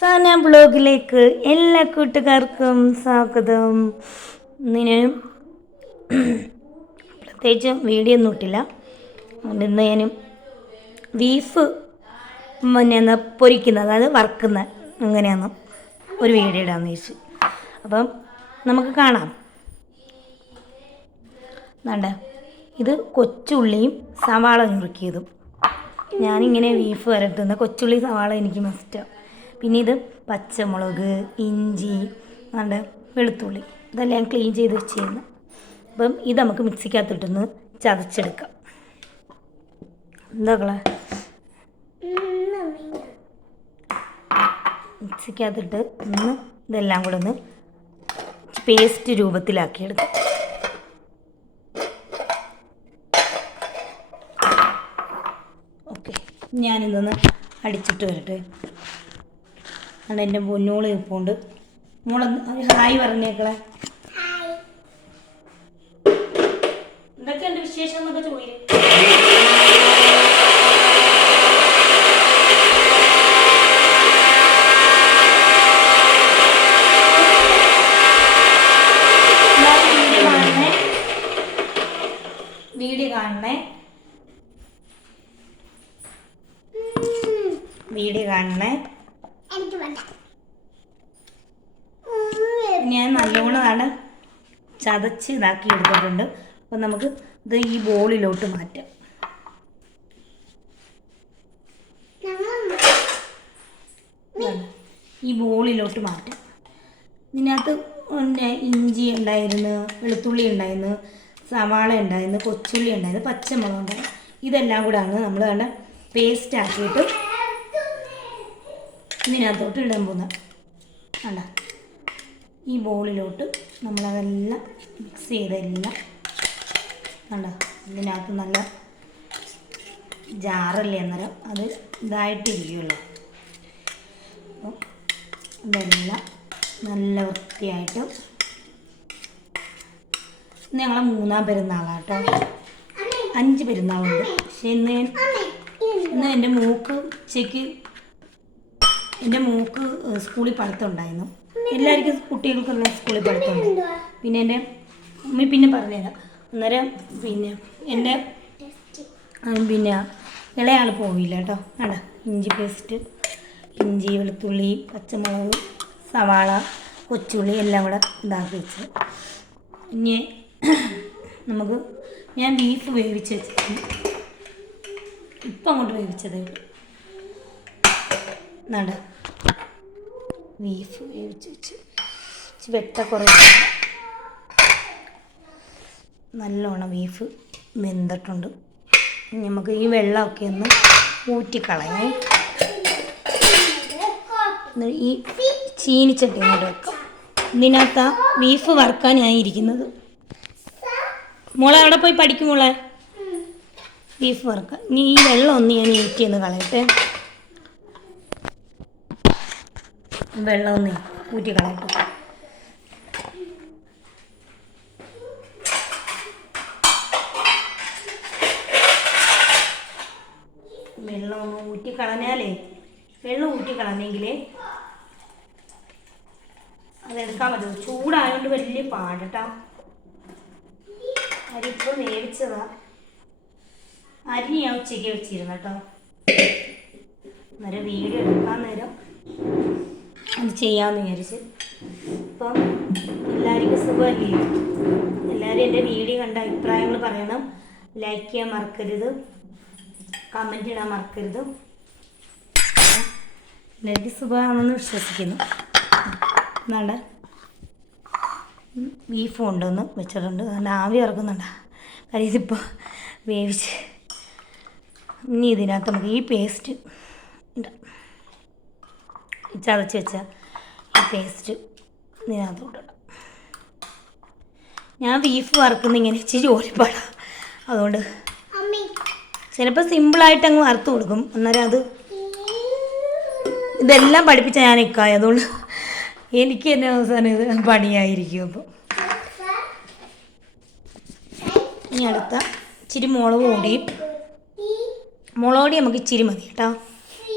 സാന ബ്ലോഗിലേക്ക് എല്ലാ കൂട്ടുകാർക്കും സ്വാഗതം. ഇന്ന് പ്രത്യേകിച്ച് വീഡിയോ ഒന്നും ഇട്ടില്ല. ഇന്ന് ഞാൻ ബീഫ് പൊരിക്കുന്നത്, അതായത് വറുക്കുന്ന അങ്ങനെയാണ് ഒരു വീഡിയോ ഇടാമെന്ന് വെച്ചു. അപ്പം നമുക്ക് കാണാം. വേണ്ട, ഇത് കൊച്ചുള്ളിയും സവാള നുറുക്കിയതും. ഞാനിങ്ങനെ ബീഫ് വരട്ടുന്ന കൊച്ചുള്ളി സവാള എനിക്ക് മസ്റ്റാണ്. പിന്നെ ഇത് പച്ചമുളക്, ഇഞ്ചി, വേണ്ട വെളുത്തുള്ളി, ഇതെല്ലാം ക്ലീൻ ചെയ്ത് വെച്ചിരുന്നു. അപ്പം ഇത് നമുക്ക് മിക്സിക്കകത്തിട്ടൊന്ന് ചതച്ചെടുക്കാം. എന്താ മിക്സിക്കകത്തിട്ട് ഒന്ന് ഇതെല്ലാം കൂടെ ഒന്ന് പേസ്റ്റ് രൂപത്തിലാക്കിയെടുക്കാം. ഓക്കെ, ഞാനിതൊന്ന് അടിച്ചിട്ട് വരട്ടെ. അവിടെ എൻ്റെ പൊന്നോള് ഇപ്പോണ്ട്. മോളൊന്ന് ഹായ് പറഞ്ഞേക്കളെ. എന്തൊക്കെയുണ്ട് വിശേഷം എന്നൊക്കെ ചോദിക്കും. വീഡിയോ കാണണേ. ഞാൻ നല്ലോണം ചതച്ച് ഇതാക്കി എടുത്തിട്ടുണ്ട്. അപ്പം നമുക്ക് ഇത് ഈ ബോളിലോട്ട് മാറ്റാം. ഈ ബോളിലോട്ട് മാറ്റാം. ഇതിനകത്ത് ഇഞ്ചി ഉണ്ടായിരുന്നു, വെളുത്തുള്ളി ഉണ്ടായിരുന്നു, സവാള ഉണ്ടായിരുന്നു, കൊച്ചുള്ളി ഉണ്ടായിരുന്നു, പച്ചമുളക് ഉണ്ടായിരുന്നു. ഇതെല്ലാം കൂടെയാണ് നമ്മൾ പേസ്റ്റ് ആക്കിയിട്ട് ഇതിനകത്തോട്ട് ഇടാൻ പോകുന്നത്. വേണ്ട, ഈ ബോളിലോട്ട് നമ്മളതെല്ലാം മിക്സ് ചെയ്തെല്ലാം വേണ്ട. ഇതിനകത്ത് നല്ല ജാറല്ലേ അന്നേരം അത് ഇതായിട്ടിരിക്കുമല്ലോ. അപ്പോൾ ഇതെല്ലാം നല്ല വൃത്തിയായിട്ട്. ഇന്ന് ഞങ്ങളെ 3-ാം പെരുന്നാളാണ് കേട്ടോ. 5 പെരുന്നാളുണ്ട്. പക്ഷേ ഇന്ന് എൻ്റെ മൂക്ക് ഉച്ചയ്ക്ക് എൻ്റെ മൂക്ക് സ്കൂളിൽ പഠിത്തമുണ്ടായിരുന്നു. എല്ലാവർക്കും കുട്ടികൾക്കെല്ലാം സ്കൂളിൽ പഠിത്തമുണ്ട്. പിന്നെ എൻ്റെ അമ്മ പിന്നെ പറഞ്ഞുതരാം. അന്നേരം എൻ്റെ ഇളയാൾ പോയില്ല കേട്ടോ. വേണ്ട, ഇഞ്ചി പേസ്റ്റ്, ഇഞ്ചി, വെളുത്തുള്ളി, പച്ചമുളക്, സവാള, കൊച്ചുള്ളി എല്ലാം കൂടെ ഇതാക്കി വെച്ച്. ഇനി ഞാൻ ബീഫ് വേവിച്ച് വെച്ചിട്ടുണ്ട്. ഇപ്പം അങ്ങോട്ട് വേവിച്ചതേ ഉള്ളൂ. നട ബീഫ് വേവിച്ച് വെച്ച് വെട്ടക്കുറവ് നല്ലോണം ബീഫ് വെന്തിട്ടുണ്ട്. നമുക്ക് ഈ വെള്ളമൊക്കെ ഒന്ന് ഊറ്റിക്കളയേ. ഈ ചീനിച്ചട്ടി കൊണ്ട് വെക്കാം. ഇതിനകത്ത് ബീഫ് വറുക്കാനായിരിക്കുന്നത്. മോളെ അവിടെ പോയി പഠിക്കും മോളെ. ബീഫ് വറുക്കാം. ഇനി ഈ വെള്ളം ഒന്ന് ഞാൻ ഊറ്റിയൊന്ന് കളയട്ടെ. വെള്ളം ഒന്ന് ഊറ്റി കളയട്ടെ. വെള്ളം ഒന്ന് ഊറ്റിക്കളഞ്ഞാലേ, വെള്ളം ഊറ്റിക്കളഞ്ഞെങ്കിലേ അതെടുക്കാൻ പറ്റും. ചൂടായതുകൊണ്ട് വലിയ പാടട്ടാ. അരി ഇപ്പോൾ വേവിച്ചതാ. അരി ഞാൻ ഉച്ചയ്ക്ക് വെച്ചിരുന്നു കേട്ടോ. അന്നേരം വീഡിയോ എടുക്കാൻ നേരം അത് ചെയ്യാമെന്ന് വിചാരിച്ച്. ഇപ്പം എല്ലാവർക്കും സുഖമല്ലേ? എല്ലാവരും എൻ്റെ വീഡിയോ കണ്ട അഭിപ്രായങ്ങൾ പറയണം. ലൈക്ക് ചെയ്യാൻ മറക്കരുത്, കമൻറ്റ് ഇടാൻ മറക്കരുത്. എല്ലാവർക്കും സുഖമാണെന്ന് വിശ്വസിക്കുന്നു. എന്നാണ്ട് ബീഫ് കൊണ്ടുവന്ന് വെച്ചിട്ടുണ്ട്. അതുകൊണ്ട് ആവി ഇറക്കുന്നുണ്ട്. കാര്യം ഇതിപ്പോൾ വേവിച്ച്. ഇനി ഇതിനകത്ത് നമുക്ക് ഈ പേസ്റ്റ് ഉണ്ട്, ചതച്ച് വെച്ച ഈ പേസ്റ്റ് ഇതിനകത്തോട്ടിടാം. ഞാൻ ബീഫ് വറുക്കുന്ന ഇങ്ങനെ ഇച്ചിരി ജോലിപ്പാടാം. അതുകൊണ്ട് ചിലപ്പോൾ സിമ്പിളായിട്ട് അങ്ങ് വറുത്ത് കൊടുക്കും. അന്നേരം ഇതെല്ലാം പഠിപ്പിച്ച ഞാൻ ഇക്കായ. അതുകൊണ്ട് എനിക്ക് തന്നെ അവസാനം ഇത് പണിയായിരിക്കും. അപ്പോൾ ഇനി അടുത്ത ഇച്ചിരി മുളക് പൊടി നമുക്ക് ഇച്ചിരി മതി കേട്ടോ.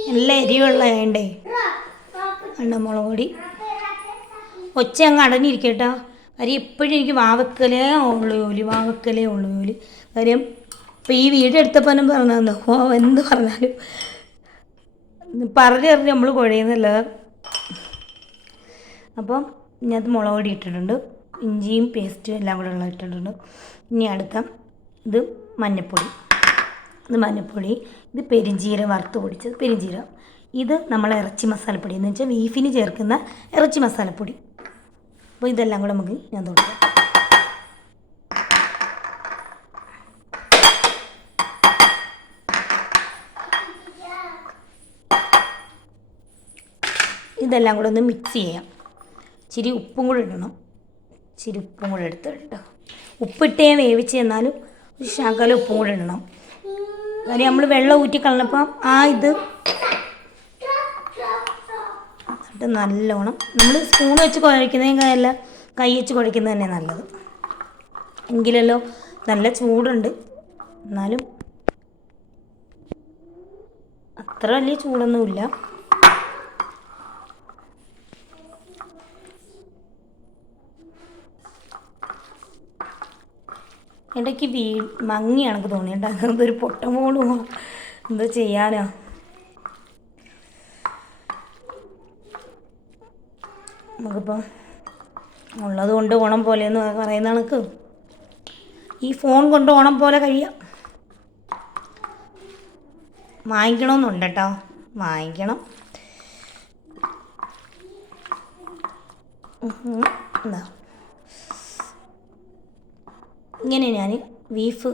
നല്ല എരിവുള്ള വേണ്ടേ. മുളക് പൊടി. ഒച്ച അങ്ങ് അടഞ്ഞിരിക്കട്ടോ. കാര്യം എപ്പോഴും എനിക്ക് വാവക്കലേ ഉള്ളു ജോലി. കാര്യം ഇപ്പോൾ ഈ വീഡിയോ എടുത്തപ്പോൾ തന്നെ പറഞ്ഞോ എന്ത് പറഞ്ഞാലും പറഞ്ഞ് നമ്മൾ കുഴയുന്നില്ല. അപ്പം ഇതിനകത്ത് മുളക് പൊടി ഇട്ടിട്ടുണ്ട്, ഇഞ്ചിയും പേസ്റ്റും എല്ലാം കൂടെ ഉള്ള ഇട്ടിട്ടുണ്ട്. ഇനി അടുത്ത ഇത് മഞ്ഞൾപ്പൊടി, ഇത് പെരിഞ്ചീരം വറുത്ത് പൊടിച്ചത് പെരിഞ്ചീരം. ഇത് നമ്മളെ ഇറച്ചി മസാലപ്പൊടി എന്ന് വെച്ചാൽ ബീഫിന് ചേർക്കുന്ന ഇറച്ചി മസാലപ്പൊടി. അപ്പോൾ ഇതെല്ലാം കൂടെ നമുക്ക് ഞാൻ തൊടുക്കാം. ഇതെല്ലാം കൂടെ ഒന്ന് മിക്സ് ചെയ്യാം. ഇച്ചിരി ഉപ്പും കൂടെ ഇടണം. എടുത്തിട്ട് ഉപ്പിട്ട് ഞാൻ വേവിച്ച് തന്നാലും ഒരു ശകലം ഉപ്പും കൂടെ ഇടണം. കാര്യം നമ്മൾ വെള്ളം ഊറ്റി കളഞ്ഞപ്പം ഇത് എന്നിട്ട് നല്ലോണം നമ്മൾ സ്പൂൺ വെച്ച് കുഴയ്ക്കുന്നതിനല്ല കൈ വെച്ച് കുഴയ്ക്കുന്നത് തന്നെ നല്ലത്. എങ്കിലല്ലോ നല്ല ചൂടുണ്ട്, എന്നാലും അത്ര വലിയ ചൂടൊന്നുമില്ല. ഇടയ്ക്ക് മങ്ങിയാണെന്ന് തോന്നിയിട്ട് അതൊരു പൊട്ട മോളും എന്താ ചെയ്യാനാ. നമുക്കിപ്പം ഉള്ളത് കൊണ്ട് ഓണം പോലെയെന്ന് പറയുന്ന കണക്ക് ഈ ഫോൺ കൊണ്ട് ഓണം പോലെ കഴിയാം. വാങ്ങിക്കണമെന്നുണ്ട് കേട്ടോ, വാങ്ങിക്കണം. എന്താ ഇങ്ങനെ ഞാൻ ബീഫ്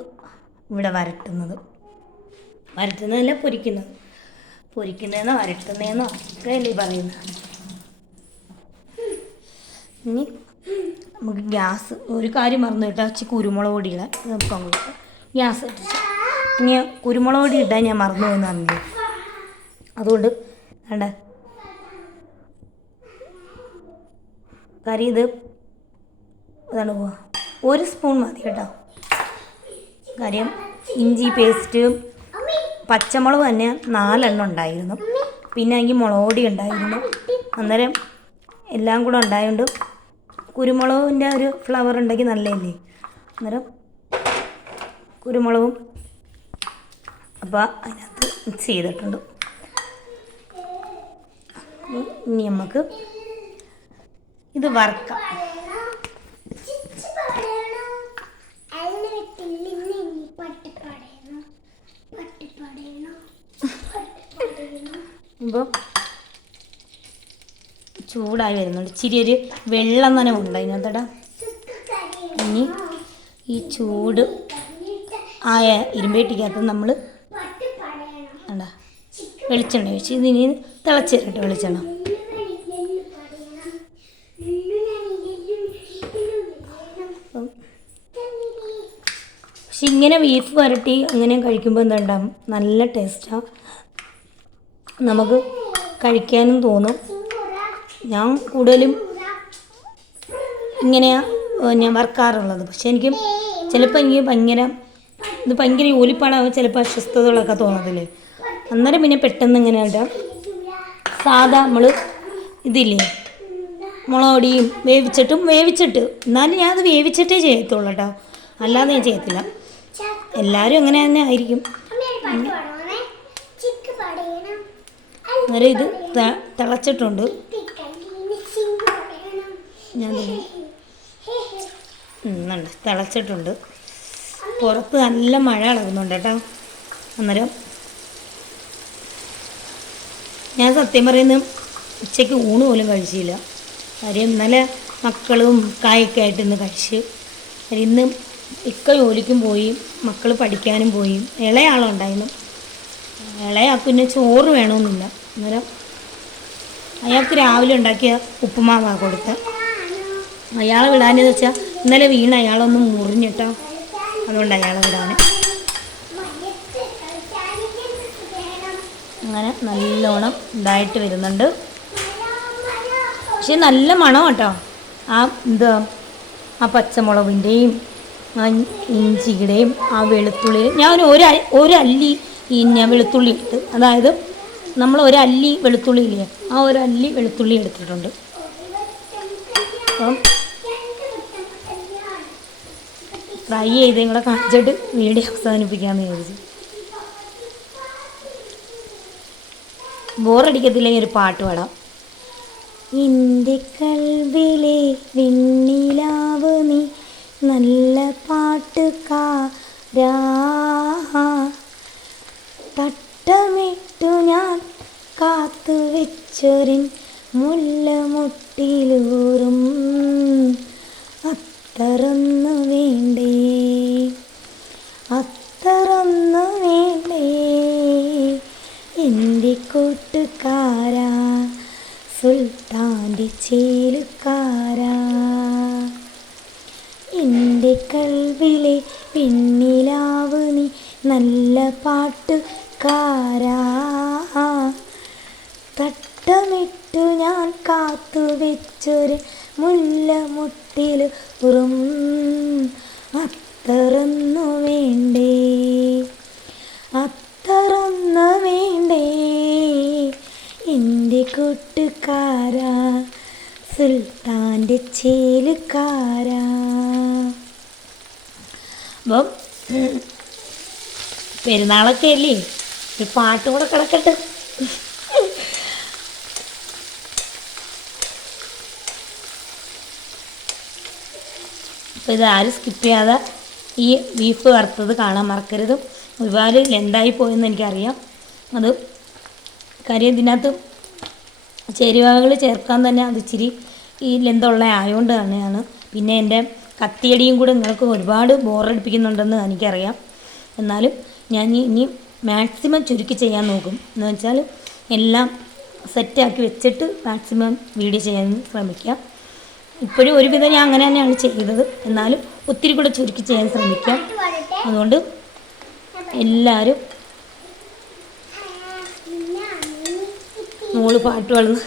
ഇവിടെ വരട്ടുന്നതല്ല പൊരിക്കുന്നതെന്നോ വരട്ടുന്നതെന്നോ ഒക്കെയല്ലേ പറയുന്നത്. ഇനി നമുക്ക് ഗ്യാസ് ഒരു കാര്യം മറന്നു കേട്ടോ, കുരുമുളക് പൊടിയുള്ള നമുക്ക് അങ്ങോട്ട് ഗ്യാസ് ഇട്ടിട്ട് ഇനി കുരുമുളക് പൊടി ഇടാൻ ഞാൻ മറന്നു പോയെന്ന് പറഞ്ഞില്ലേ, അതുകൊണ്ട് വേണ്ട കാര്യം ഇത് അതാണ് ഒരു സ്പൂൺ മതി കേട്ടോ. കാര്യം ഇഞ്ചി പേസ്റ്റ് പച്ചമുളക് തന്നെ 4 എണ്ണം ഉണ്ടായിരുന്നു, പിന്നെ എനിക്ക് മുളക് പൊടി ഉണ്ടായിരുന്നു. അന്നേരം എല്ലാം കൂടെ ഉണ്ടായതുകൊണ്ട് കുരുമുളകിൻ്റെ ഒരു ഫ്ലവർ ഉണ്ടെങ്കിൽ നല്ലതല്ലേ. അന്നേരം കുരുമുളകും അപ്പോൾ അതിനകത്ത് മിക്സ് ചെയ്തിട്ടുണ്ട്. ഇനി നമുക്ക് ഇത് വറുക്കാം. ഇപ്പോൾ ചൂടായി വരുന്നുണ്ട്, ഇച്ചിരി ഒരു വെള്ളം നനവുണ്ട് അതിനകത്തോടെ. ഇനി ഈ ചൂട് ആയ ഇരുമ്പേട്ടിക്കകത്ത് നമ്മൾ എന്താ വെളിച്ചെണ്ണ ഒഴിച്ച് ഇതിനി തിളച്ച് തരട്ടെ വെളിച്ചെണ്ണ. പക്ഷെ ഇങ്ങനെ ബീഫ് വരട്ടി അങ്ങനെ കഴിക്കുമ്പോൾ എന്താണ്ടാവും, നല്ല ടേസ്റ്റാണ്, നമുക്ക് കഴിക്കാനും തോന്നും. ഞാൻ കൂടുതലും ഇങ്ങനെയാണ് ഞാൻ വറുക്കാറുള്ളത്. പക്ഷെ എനിക്ക് ചിലപ്പോൾ ഭയങ്കര ജോലിപ്പാടാകുമ്പോൾ ചിലപ്പോൾ അസ്വസ്ഥതകളൊക്കെ തോന്നത്തില്ലേ. അന്നേരം പിന്നെ പെട്ടെന്ന് ഇങ്ങനെ ഇടാം. സാധാ നമ്മൾ ഇതില്ലേ മുളക് പൊടിയും വേവിച്ചിട്ട് എന്നാലും ഞാനത് വേവിച്ചിട്ടേ ചെയ്യത്തുള്ളൂ കേട്ടോ, അല്ലാതെ ഞാൻ ചെയ്യത്തില്ല. എല്ലാവരും അങ്ങനെ തന്നെ ആയിരിക്കും. അന്നേരം ഇത് തിളച്ചിട്ടുണ്ട്. ഞാൻ തിളച്ചിട്ടുണ്ട്. പുറത്ത് നല്ല മഴ ഇളകുന്നുണ്ട് കേട്ടോ. അന്നേരം ഞാൻ സത്യം പറയുന്നത് ഉച്ചയ്ക്ക് ഊണ് പോലും കഴിച്ചില്ല. കാര്യം ഇന്നലെ മക്കളും കായൊക്കെ ആയിട്ട് ഇന്ന് കഴിച്ച്. ഇന്ന് ഇക്ക ജോലിക്കും പോയി, മക്കൾ പഠിക്കാനും പോയി. ഇളയാളുണ്ടായിരുന്നു. ഇളയാൾക്ക് പിന്നെ ചോറ് വേണമെന്നില്ല. അന്നേരം അയാൾക്ക് രാവിലെ ഉണ്ടാക്കിയ ഉപ്പുമാവാണ് കൊടുത്തത്. അയാളെ വിടാനെന്ന് വെച്ചാൽ ഇന്നലെ വീണ് അയാളൊന്ന് മുറിഞ്ഞിട്ടോ, അതുകൊണ്ട് അയാളെ വിടാൻ. അങ്ങനെ നല്ലോണം ഇതായിട്ട് വരുന്നുണ്ട്. പക്ഷെ നല്ല മണം കേട്ടോ. ആ പച്ചമുളകിൻ്റെയും ആ ഇഞ്ചിയുടെയും ആ വെളുത്തുള്ളിയും ഞാൻ ഒരു അല്ലി വെളുത്തുള്ളി ഇട്ട്, അതായത് നമ്മൾ ഒരല്ലി വെളുത്തുള്ളി ഇല്ലേ, ആ ഒരല്ലി വെളുത്തുള്ളി എടുത്തിട്ടുണ്ട്. അപ്പം ഫ്രൈ ചെയ്ത് നിങ്ങളെ കാണിച്ചിട്ട് വീഡിയോ അവസാനിപ്പിക്കാമെന്ന് വിചാരിച്ചു. ബോറടിക്കത്തില്ലെങ്കിൽ ഒരു പാട്ട് പാടാം. എൻ്റെ കൽവിലെ വെണ്ണിലാവ് നീ നല്ല പാട്ടുകാരാ, തട്ടമിട്ടു ഞാൻ കാത്തു വെച്ചൊരിൻ മുല്ലമുട്ടിലൂറും അത്തറൊന്നു വേണ്ടേ, അത്തറൊന്നു വേണ്ടേ എൻ്റെ കൂട്ടുകാരാ, സുൽത്താൻ്റെ ചേലുകാരാ. എൻ്റെ കൽവിലെ വെണ്ണിലാവ് നീ നല്ല പാട്ടുകാരാ, തട്ടമിട്ടു ഞാൻ കാത്തു വെച്ചൊരു മുല്ലമുട്ടിലും അത്തറൊന്നു വേണ്ടേ, അത്തറൊന്നു വേണ്ടേ എൻ്റെ കൂട്ടുകാരാ, സുൽത്താൻ്റെ ചേലുകാരാ. അപ്പം പെരുന്നാളൊക്കെ അല്ലേ, ഒരു പാട്ടും കൂടെ കിടക്കട്ടെ. അപ്പോൾ ഇതാരും സ്കിപ്പ് ചെയ്യാതെ ഈ ബീഫ് വറുത്തത് കാണാൻ മറക്കരുത്. ഒരുപാട് ലെന്തായി പോയെന്ന് എനിക്കറിയാം. അത് കാര്യം ഇതിനകത്ത് ചേരുവകൾ ചേർക്കാൻ തന്നെ അത് ഇച്ചിരി ഈ ലെന്തുള്ള ആയതുകൊണ്ട് തന്നെയാണ്. പിന്നെ എൻ്റെ കത്തിയടിയും കൂടെ നിങ്ങൾക്ക് ഒരുപാട് ബോറടിപ്പിക്കുന്നുണ്ടെന്ന് എനിക്കറിയാം. എന്നാലും ഞാൻ ഇനി മാക്സിമം ചുരുക്കി ചെയ്യാൻ നോക്കും. എന്ന് വെച്ചാൽ എല്ലാം സെറ്റാക്കി വെച്ചിട്ട് മാക്സിമം വീഡിയോ ചെയ്യാൻ ശ്രമിക്കാം. ഇപ്പോഴും ഒരുവിധം ഞാൻ അങ്ങനെ തന്നെയാണ് ചെയ്തത്. എന്നാലും ഒത്തിരി കൂടെ ചുരുക്കി ചെയ്യാൻ ശ്രമിക്കാം. അതുകൊണ്ട് എല്ലാവരും മോള് പാട്ട് പാടുന്നു.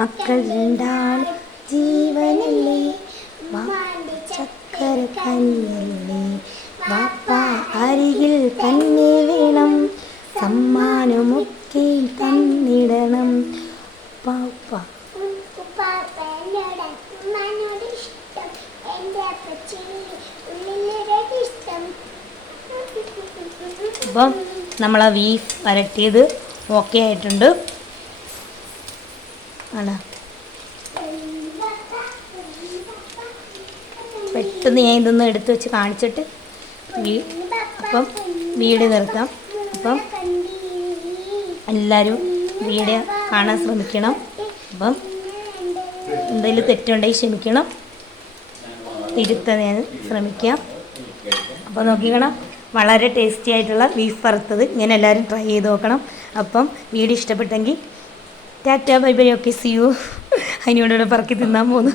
മക്കൾ രണ്ടാൾ ജീവനല്ലേ, ചക്കര കനിയല്ലേ, വാപ്പ അരികിൽ തന്നെ വേണം, സമ്മാനമൊക്കെ തന്നിടണം. പാപ്പ അപ്പം നമ്മളാ ബീഫ് വരട്ടിയത് ഓക്കെ ആയിട്ടുണ്ട്. ആണോ, പെട്ടെന്ന് ഞാൻ ഇതൊന്ന് എടുത്ത് വെച്ച് കാണിച്ചിട്ട് അപ്പം വീഡിയോ നിർത്താം. അപ്പം എല്ലാവരും വീഡിയോ കാണാൻ ശ്രമിക്കണം. അപ്പം എന്തെങ്കിലും തെറ്റുണ്ടെങ്കിൽ ക്ഷമിക്കണം, തിരുത്താൻ ശ്രമിക്കാം. അപ്പോൾ നോക്കിക്കണം, വളരെ ടേസ്റ്റി ആയിട്ടുള്ള ബീഫ് വറുത്തത് ഇങ്ങനെ എല്ലാവരും ട്രൈ ചെയ്ത് നോക്കണം. അപ്പം വീഡിയോ ഇഷ്ടപ്പെട്ടെങ്കിൽ tata bye bye, okay, see you. അതിനോടുകൂടെ പറക്കി തിന്നാൻ പോകുന്നു.